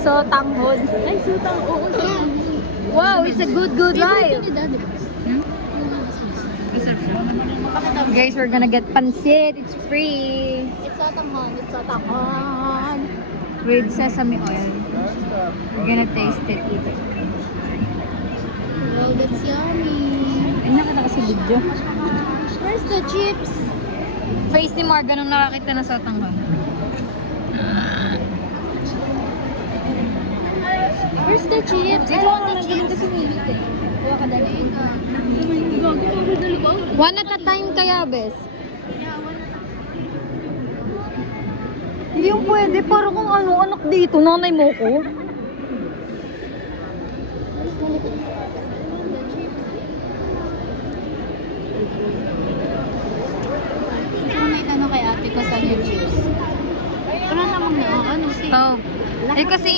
Sotanghon. Ay, sutang. Oo, sutang. Wow, it's a good life. Guys, we're gonna get pansit. It's free. It's sotanghon. It's sotanghon. With sesame oil. We're gonna taste it. Wow, that's yummy. Ay, nakita kasi video. Where's the chips? Face ni Morgan nung nakakita na sotanghon. Where's the chips? I want the chips. Kuha ka dali. One at a time kaya, bes? Hindi yung pwede. Parang kung ano, anak dito. Nanay mo ko. May ano kay ate ko sa chips. Wala namang na ano. Oh. Eh kasi,